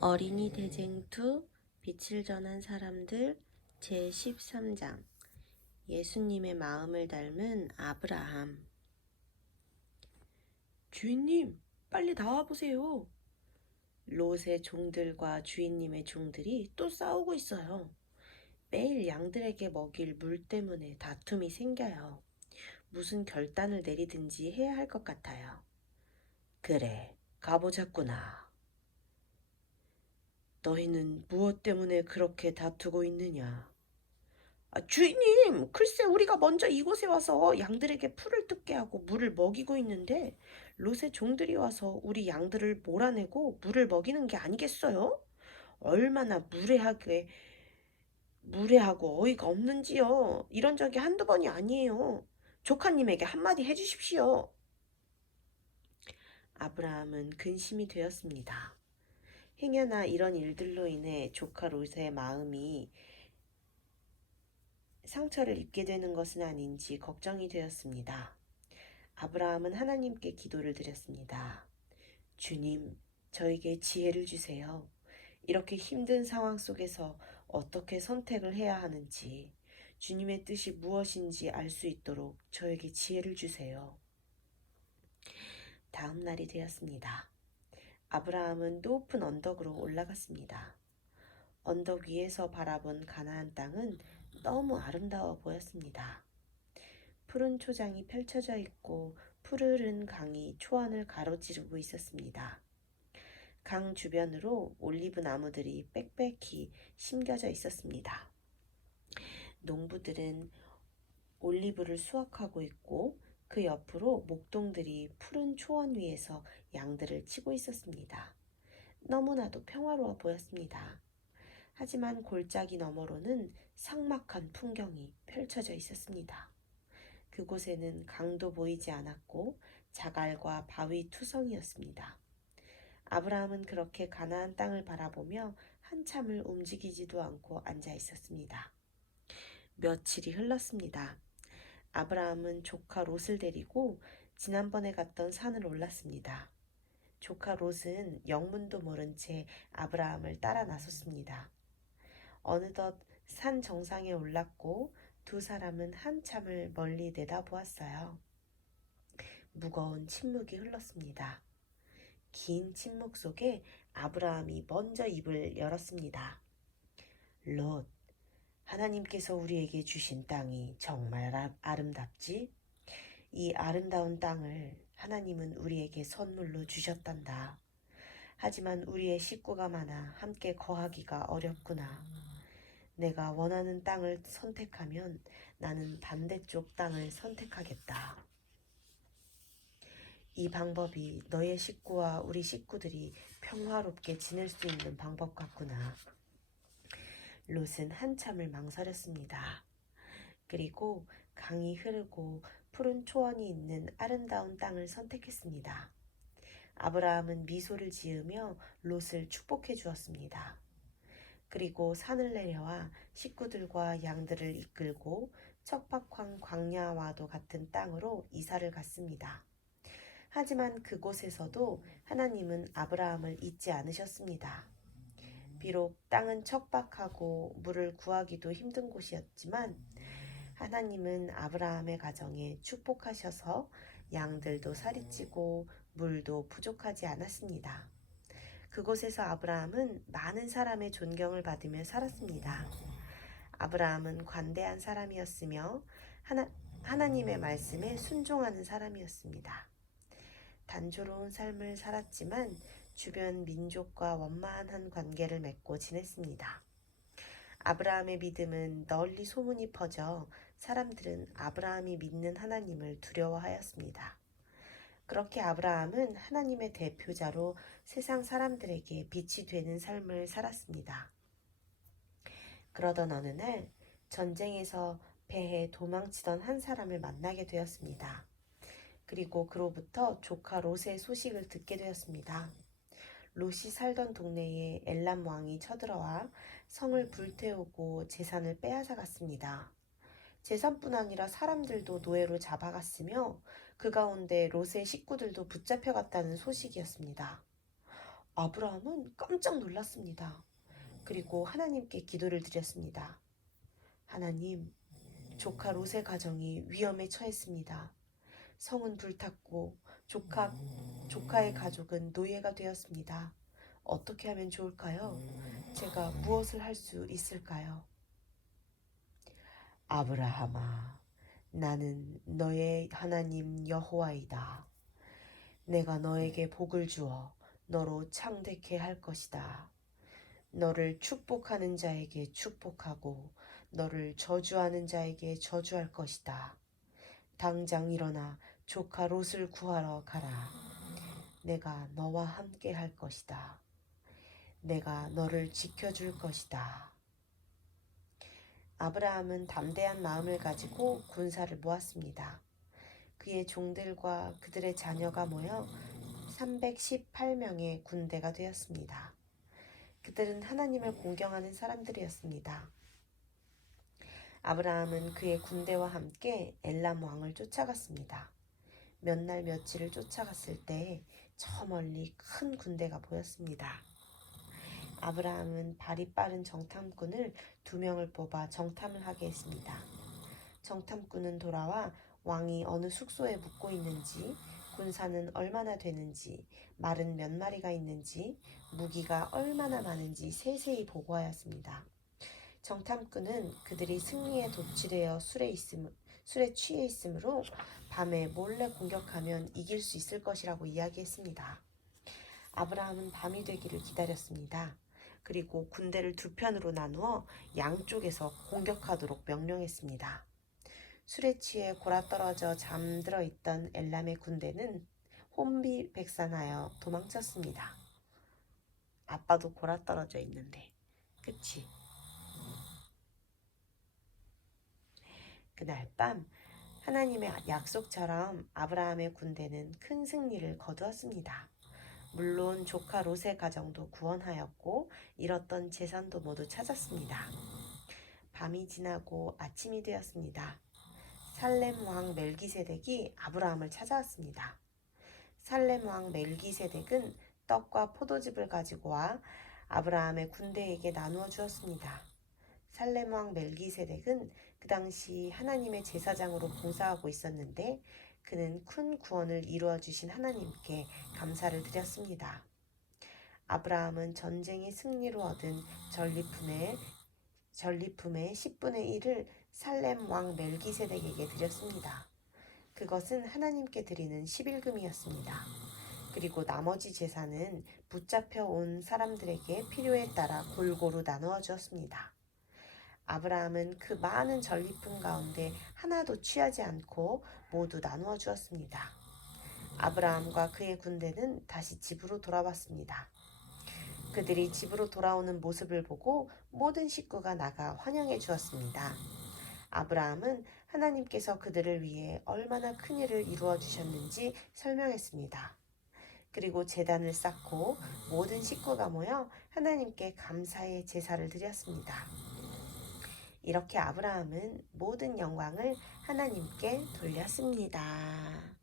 어린이 대쟁투 빛을 전한 사람들 제13장 예수님의 마음을 닮은 아브라함. 주인님, 빨리 나와보세요. 롯의 종들과 주인님의 종들이 또 싸우고 있어요. 매일 양들에게 먹일 물 때문에 다툼이 생겨요. 무슨 결단을 내리든지 해야 할 것 같아요. 그래, 가보자꾸나. 너희는 무엇 때문에 그렇게 다투고 있느냐? 주인님, 글쎄 우리가 먼저 이곳에 와서 양들에게 풀을 뜯게 하고 물을 먹이고 있는데 롯의 종들이 와서 우리 양들을 몰아내고 물을 먹이는 게 아니겠어요? 얼마나 무례하고 어이가 없는지요. 이런 적이 한두 번이 아니에요. 조카님에게 한마디 해주십시오. 아브라함은 근심이 되었습니다. 행여나 이런 일들로 인해 조카 롯의 마음이 상처를 입게 되는 것은 아닌지 걱정이 되었습니다. 아브라함은 하나님께 기도를 드렸습니다. 주님, 저에게 지혜를 주세요. 이렇게 힘든 상황 속에서 어떻게 선택을 해야 하는지, 주님의 뜻이 무엇인지 알 수 있도록 저에게 지혜를 주세요. 다음 날이 되었습니다. 아브라함은 높은 언덕으로 올라갔습니다. 언덕 위에서 바라본 가나안 땅은 너무 아름다워 보였습니다. 푸른 초장이 펼쳐져 있고 푸르른 강이 초원을 가로지르고 있었습니다. 강 주변으로 올리브 나무들이 빽빽히 심겨져 있었습니다. 농부들은 올리브를 수확하고 있고 그 옆으로 목동들이 푸른 초원 위에서 양들을 치고 있었습니다. 너무나도 평화로워 보였습니다. 하지만 골짜기 너머로는 삭막한 풍경이 펼쳐져 있었습니다. 그곳에는 강도 보이지 않았고 자갈과 바위 투성이었습니다. 아브라함은 그렇게 가나안 땅을 바라보며 한참을 움직이지도 않고 앉아 있었습니다. 며칠이 흘렀습니다. 아브라함은 조카 롯을 데리고 지난번에 갔던 산을 올랐습니다. 조카 롯은 영문도 모른 채 아브라함을 따라 나섰습니다. 어느덧 산 정상에 올랐고 두 사람은 한참을 멀리 내다보았어요. 무거운 침묵이 흘렀습니다. 긴 침묵 속에 아브라함이 먼저 입을 열었습니다. 롯, 하나님께서 우리에게 주신 땅이 정말 아름답지? 이 아름다운 땅을 하나님은 우리에게 선물로 주셨단다. 하지만 우리의 식구가 많아 함께 거하기가 어렵구나. 내가 원하는 땅을 선택하면 나는 반대쪽 땅을 선택하겠다. 이 방법이 너의 식구와 우리 식구들이 평화롭게 지낼 수 있는 방법 같구나. 롯은 한참을 망설였습니다. 그리고 강이 흐르고 푸른 초원이 있는 아름다운 땅을 선택했습니다. 아브라함은 미소를 지으며 롯을 축복해 주었습니다. 그리고 산을 내려와 식구들과 양들을 이끌고 척박한 광야와도 같은 땅으로 이사를 갔습니다. 하지만 그곳에서도 하나님은 아브라함을 잊지 않으셨습니다. 비록 땅은 척박하고 물을 구하기도 힘든 곳이었지만 하나님은 아브라함의 가정에 축복하셔서 양들도 살이 찌고 물도 부족하지 않았습니다. 그곳에서 아브라함은 많은 사람의 존경을 받으며 살았습니다. 아브라함은 관대한 사람이었으며 하나님의 말씀에 순종하는 사람이었습니다. 단조로운 삶을 살았지만 주변 민족과 원만한 관계를 맺고 지냈습니다. 아브라함의 믿음은 널리 소문이 퍼져 사람들은 아브라함이 믿는 하나님을 두려워하였습니다. 그렇게 아브라함은 하나님의 대표자로 세상 사람들에게 빛이 되는 삶을 살았습니다. 그러던 어느 날 전쟁에서 배에 도망치던 한 사람을 만나게 되었습니다. 그리고 그로부터 조카 롯의 소식을 듣게 되었습니다. 롯이 살던 동네에 엘람 왕이 쳐들어와 성을 불태우고 재산을 빼앗아 갔습니다. 재산뿐 아니라 사람들도 노예로 잡아갔으며 그 가운데 롯의 식구들도 붙잡혀갔다는 소식이었습니다. 아브라함은 깜짝 놀랐습니다. 그리고 하나님께 기도를 드렸습니다. 하나님, 조카 롯의 가정이 위험에 처했습니다. 성은 불탔고 조카의 가족은 노예가 되었습니다. 어떻게 하면 좋을까요? 제가 무엇을 할 수 있을까요? 아브라함아, 나는 너의 하나님 여호와이다. 내가 너에게 복을 주어 너로 창대케 할 것이다. 너를 축복하는 자에게 축복하고 너를 저주하는 자에게 저주할 것이다. 당장 일어나 조카 롯을 구하러 가라. 내가 너와 함께 할 것이다. 내가 너를 지켜줄 것이다. 아브라함은 담대한 마음을 가지고 군사를 모았습니다. 그의 종들과 그들의 자녀가 모여 318명의 군대가 되었습니다. 그들은 하나님을 공경하는 사람들이었습니다. 아브라함은 그의 군대와 함께 엘람 왕을 쫓아갔습니다. 몇 날 며칠을 쫓아갔을 때 저 멀리 큰 군대가 보였습니다. 아브라함은 발이 빠른 정탐꾼을 2명을 뽑아 정탐을 하게 했습니다. 정탐꾼은 돌아와 왕이 어느 숙소에 묵고 있는지, 군사는 얼마나 되는지, 말은 몇 마리가 있는지, 무기가 얼마나 많은지 세세히 보고하였습니다. 정탐꾼은 그들이 승리에 도취되어 술에 취해 있으므로 밤에 몰래 공격하면 이길 수 있을 것이라고 이야기했습니다. 아브라함은 밤이 되기를 기다렸습니다. 그리고 군대를 2편으로 나누어 양쪽에서 공격하도록 명령했습니다. 술에 취해 골아떨어져 잠들어 있던 엘람의 군대는 혼비백산하여 도망쳤습니다. 아빠도 골아떨어져 있는데, 그치? 그날 밤 하나님의 약속처럼 아브라함의 군대는 큰 승리를 거두었습니다. 물론 조카 롯의 가정도 구원하였고 잃었던 재산도 모두 찾았습니다. 밤이 지나고 아침이 되었습니다. 살렘 왕 멜기세덱이 아브라함을 찾아왔습니다. 살렘 왕 멜기세덱은 떡과 포도즙을 가지고 와 아브라함의 군대에게 나누어 주었습니다. 살렘 왕 멜기세덱은 그 당시 하나님의 제사장으로 봉사하고 있었는데 그는 큰 구원을 이루어 주신 하나님께 감사를 드렸습니다. 아브라함은 전쟁의 승리로 얻은 전리품의 10분의 1을 살렘 왕 멜기세덱에게 드렸습니다. 그것은 하나님께 드리는 11금이었습니다. 그리고 나머지 재산은 붙잡혀 온 사람들에게 필요에 따라 골고루 나누어 주었습니다. 아브라함은 그 많은 전리품 가운데 하나도 취하지 않고 모두 나누어 주었습니다. 아브라함과 그의 군대는 다시 집으로 돌아왔습니다. 그들이 집으로 돌아오는 모습을 보고 모든 식구가 나가 환영해 주었습니다. 아브라함은 하나님께서 그들을 위해 얼마나 큰 일을 이루어 주셨는지 설명했습니다. 그리고 제단을 쌓고 모든 식구가 모여 하나님께 감사의 제사를 드렸습니다. 이렇게 아브라함은 모든 영광을 하나님께 돌렸습니다.